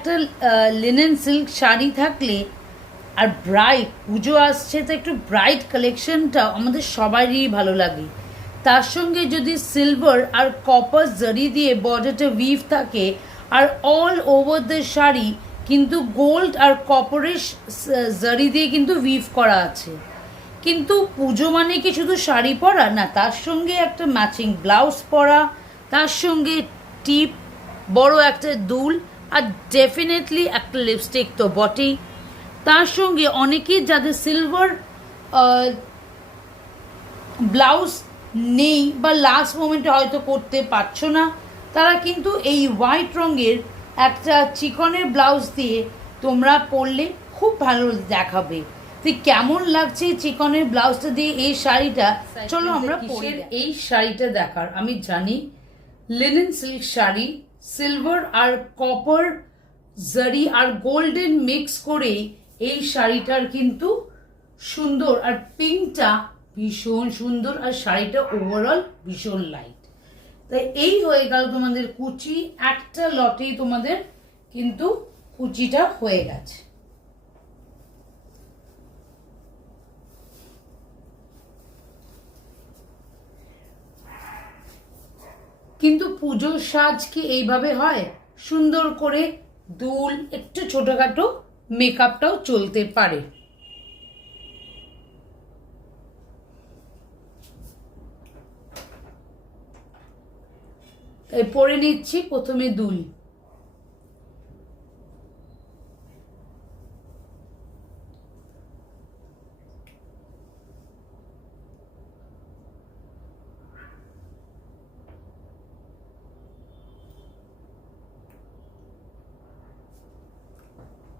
একটা linen silk sari থাকলে আর bright পুজো আসছে তো একটু ব্রাইট কালেকশনটা আমাদের সবারই ভালো লাগে। তার সঙ্গে যদি সিলভার আর কপার জারি দিয়ে বর্ডারটা উইভ থাকে আর অল ওভার দ্য শাড়ি কিন্তু গোল্ড আর কপারের জারি দিয়ে কিন্তু উইভ করা আছে। কিন্তু পুজো মানে কি শুধু শাড়ি পরা না, তার সঙ্গে একটা ম্যাচিং ব্লাউজ পরা, তার সঙ্গে টিপ, বড় একটা দুল, আর ডেফিনেটলি একটা লিপস্টিক তো বটেই। তার সঙ্গে অনেকেই যাদের সিলভার ব্লাউজ নেই বা লাস্ট মোমেন্টে হয়তো করতে পারছো না, তারা কিন্তু এই হোয়াইট রঙের একটা চিকনের ব্লাউজ দিয়ে তোমরা পরলে খুব ভালো দেখাবে। তুই কেমন লাগছে চিকনের ব্লাউজটা দিয়ে এই শাড়িটা, চলো আমরা পরে এই শাড়িটা দেখার। আমি জানি লিনেন সিল্ক শাড়ি, সিলভার আর কপার জারি আর গোল্ডেন মিক্স করে এই শাড়িটার কিন্তু সুন্দর, আর পিঙ্কটা ভীষণ সুন্দর, আর শাড়িটা ওভারঅল ভীষণ লাইট। তাই এই হয়ে গেল তোমাদের কুচি, একটা লটেই তোমাদের কিন্তু কুচিটা হয়ে গেছে। কিন্তু পুজোর সাজ কি এইভাবে হয়? সুন্দর করে দুল, একটু ছোটখাটো মেকআপটাও চলতে পারে। তাই পরে নিচ্ছি প্রথমে দুল।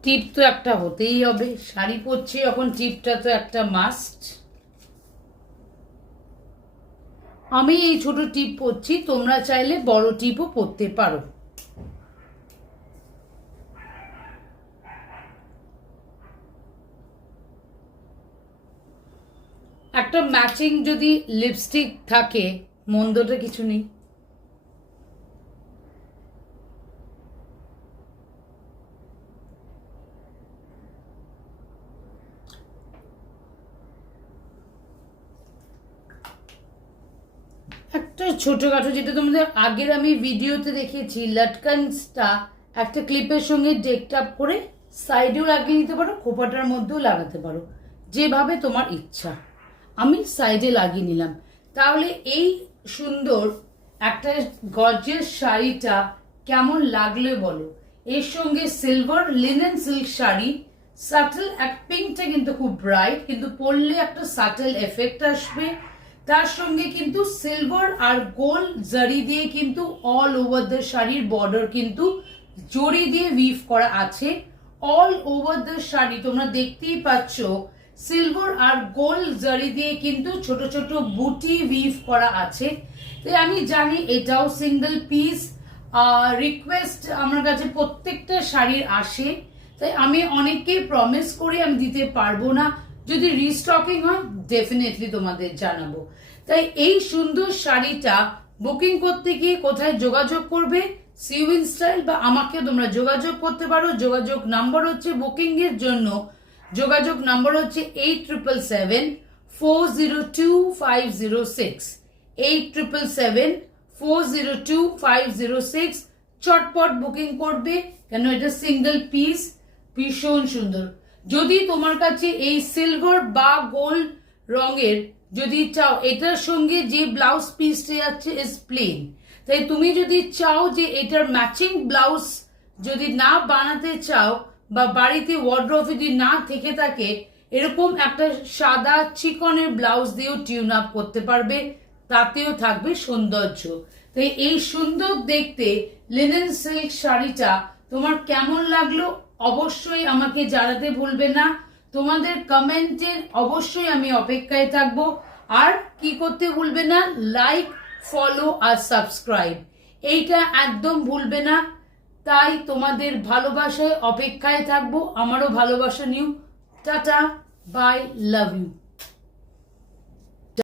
টিপ তো একটা হতেই হবে, শাড়ি পরছি যখন টিপটা তো একটা মাস্ট। আমি এই ছোট টিপ পরছি, তোমরা চাইলে বড় টিপও পরতে পারো। একটা ম্যাচিং যদি লিপস্টিক থাকে মন্দটা কিছু নেই। একটা ছোটখাটো, যেটা তোমাদের আগের আমি ভিডিওতে দেখেছি, লটকানসটা একটা ক্লিপের সঙ্গে ডেকড আপ করে সাইডেও লাগিয়ে নিতে পারো, খোপাটার মধ্যেও লাগাতে পারো, যেভাবে তোমার ইচ্ছা। আমি সাইডে লাগিয়ে নিলাম। তাহলে এই সুন্দর একটা গর্জিয়াস শাড়িটা কেমন লাগলো বলো? এর সঙ্গে silver linen silk sari, subtle এক পিঙ্কটা কিন্তু খুব ব্রাইট, কিন্তু পরলে একটা সাটল এফেক্ট আসবে। তার সঙ্গে কিন্তু সিলভার আর গোল্ড জারি দিয়ে কিন্তু অল ওভার দ্য শাড়ির বর্ডার কিন্তু জড়ি দিয়ে উইভ করা আছে। অল ওভার দ্য শাড়ি তোমরা দেখতেই পাচ্ছ সিলভার আর গোল্ড জারি দিয়ে কিন্তু ছোট ছোট বুটি উইভ করা আছে। তাই আমি জানি এটাও সিঙ্গেল পিস রিকোয়েস্ট আমার কাছে প্রত্যেকটা শাড়ির আসে, তাই আমি অনেককে প্রমিস করি আমি দিতে পারবো না। যদি রিস্টকিং হয় ডেফিনেটলি তোমাদের জানাবো। তাই এই সুন্দর শাড়িটা বুকিং করতে গিয়ে কোথায় যোগাযোগ করবে? সিউইন স্টাইল বা আমাকে তোমরা যোগাযোগ করতে পারো। যোগাযোগ নাম্বার হচ্ছে, বুকিং এর জন্য যোগাযোগ নাম্বার হচ্ছে 8777402506, 8777402506। চটপট বুকিং করবে, কেন এটা সিঙ্গেল পিস, ভীষণ সুন্দর। যদি তোমার কাছে এই সিলভার বা গোল্ড রঙের যদি চাও, এটার সঙ্গে যে ব্লাউজ পিসটা যাচ্ছে ইজ প্লেন, তাই তুমি যদি চাও যে এটার ম্যাচিং ব্লাউজ যদি না বানাতে চাও বা বাড়িতে ওয়ার্ড্রোব যদি না থেকে থাকে, এরকম একটা সাদা চিকনের ব্লাউজ দিয়েও টিউন আপ করতে পারবে, তাতেও থাকবে সৌন্দর্য। তাই এই সুন্দর দেখতে লিনেন সিল্ক শাড়িটা তোমার কেমন লাগলো অবশ্যই আমাকে জানাতে ভুলবে না। তোমাদের কমেন্টের অবশ্যই আমি অপেক্ষায় থাকবো। আর কি করতে ভুলবে না, লাইক, ফলো আর সাবস্ক্রাইব, এইটা একদম ভুলবে না। তাই তোমাদের ভালোবাসায় অপেক্ষায় থাকবো, আমারও ভালোবাসা নিও। Tata, bye, love you.